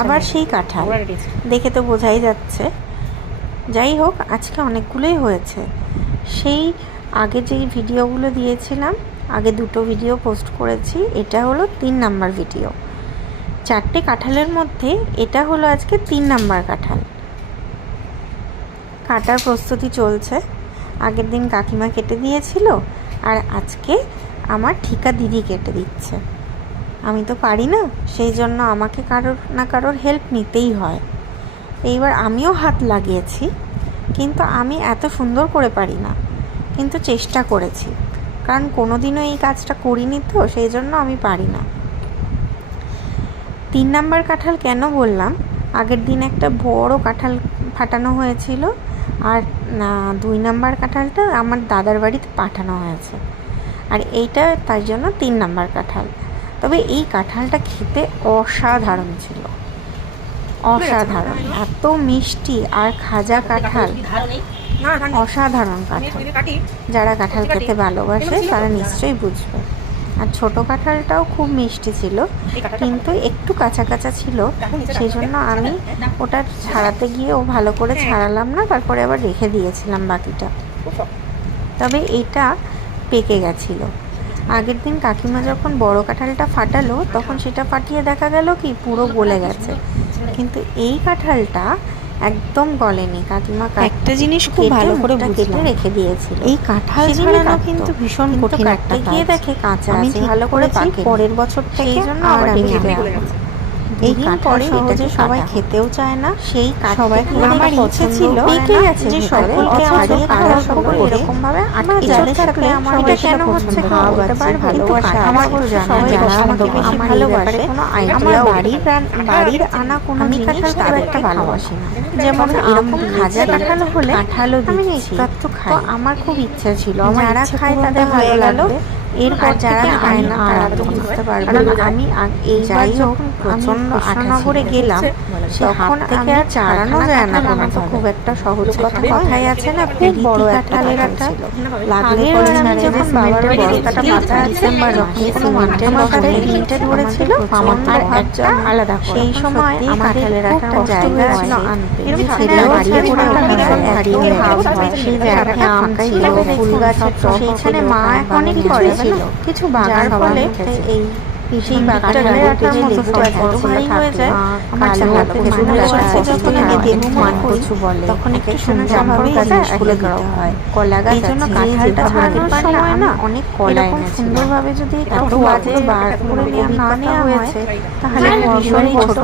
আবার সেই কাঁঠাল, দেখে তো বোঝাই যাচ্ছে। যাই হোক, আজকে অনেকগুলোই হয়েছে। সেই আগে যেই ভিডিওগুলো দিয়েছিলাম, আগে 2টো ভিডিও পোস্ট করেছি, এটা হলো 3 নাম্বার ভিডিও। 4টে কাঁঠালের মধ্যে এটা হলো আজকে 3 নাম্বার কাঁঠাল। কাটার প্রস্তুতি চলছে। আগের দিন কাকিমা কেটে দিয়েছিল, আর আজকে আমার ঠিকা দিদি কেটে দিচ্ছে। আমি তো পারি না, সেই জন্য আমাকে কারোর না কারোর হেল্প নিতেই হয়। এইবার আমিও হাত লাগিয়েছি, কিন্তু আমি এত সুন্দর করে পারি না, কিন্তু চেষ্টা করেছি, কারণ কোনো দিনও এই কাজটা করিনি তো, সেই জন্য আমি পারি না। 3 নাম্বার কাঁঠাল কেন বললাম, আগের দিন একটা বড় কাঁঠাল ফাটানো হয়েছিল, আর 2 নাম্বার কাঁঠালটা আমার দাদার বাড়িতে পাঠানো হয়েছে, আর এইটা তার জন্য 3 নাম্বার কাঁঠাল। তবে এই কাঁঠালটা খেতে অসাধারণ ছিল, অসাধারণ, এত মিষ্টি আর খাজা কাঁঠাল, অসাধারণ কাঁঠাল। যারা কাঁঠাল খেতে ভালোবাসে তারা নিশ্চয়ই বুঝবে। আর ছোটো কাঁঠালটাও খুব মিষ্টি ছিল, কিন্তু একটু কাঁচা কাঁচা ছিল, সেই জন্য আমি ওটা ছাড়াতে গিয়েও ভালো করে ছাড়ালাম না, তারপরে আবার রেখে দিয়েছিলাম বাকিটা। তবে এটা পেকে গেছিলো। আগের দিন কাকিমা যখন বড় কাঁঠালটা ফাটালো, তখন সেটা ফাটিয়ে দেখা গেল কি পুরো গলে গেছে, কিন্তু এই কাঁঠালটা একদম গলেনি। কাকিমা একটা জিনিস খুব ভালো করে কেটে রেখে দিয়েছিল। এই কাঁঠাল ছাড়ানো কিন্তু ভীষণ কঠিন একটা কাজ। গিয়ে দেখে কাঁচা আছে, ভালো করে পাকে পরের বছর থেকে, সেই জন্য আবার এই কাঁঠাল সহজে সবাই খেতেও চায় না। সেই সবাই আমার ইচ্ছে ছিল পেকে গেছে যে সকলকে ছাড়িয়ে কাঁঠাল এরকম ভাবে আটকে থাকলে আমার এটা কেন হচ্ছে খাওয়াবার ভালোবাসা আমার সবাই যারা আমাকে বেশি ভালোবাসে, আমার বাড়ির আনা কোনো জিনিস তার একটা ভালোবাসি না। যেমন এরকম খাজা কাঁঠাল হলে কাঁঠালও দিচ্ছি, তো আমার খুব ইচ্ছা ছিল, যারা খায় তাদের ভালো লাগবে। এরপর যারা খায় না তারা তো বুঝতে পারবে না। আমি এইবার যখন প্রচণ্ড আশানগরে গেলাম, তখন থেকে আর ছাড়ানো যায় না, কোনো তো খুব একটা সহজ কথাই আছে না, খুব বড় একটা ছিল। লাগলে পরে আমি যখন বাবার বস্তাটা পাতা ডিসেম্বর যখন কোনো মাঠের মাথায় তিনটে ধরেছিল, আমার আর একটা আলাদা, সেই সময় আমাদের একটা জায়গা ছিল আনতে, সেটা বাড়িয়ে পড়ে হারিয়ে হয়। সেই জায়গাটা ফাঁকা ছিল, ফুল গাছের টব, সেইখানে মা অনেক করেছিল কিছু বাগান, ফলে এই সেই বাগানের আটার মতো বড় ভারী হয়ে যায়। আমার চালাতে কিছু বলে, তখন একটু সুন্দরভাবে স্কুলে দিতে হয়। কলা গাছ, এই জন্য কাঁঠালটা ছাড়ানোর সময় না অনেক কলা এনেছিল। সুন্দরভাবে যদি একটু বাজে বার করে না নেওয়া হয়েছে, তাহলে ভীষণই ছোট